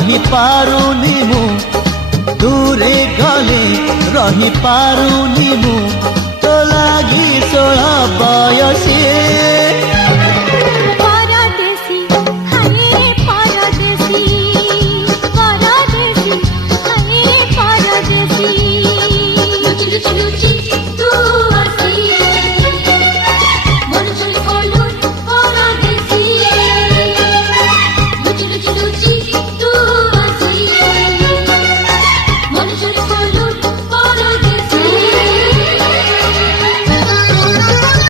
रही पारुनी मु दूरे गले रही पारुनी मु तो लागी 16 बयसी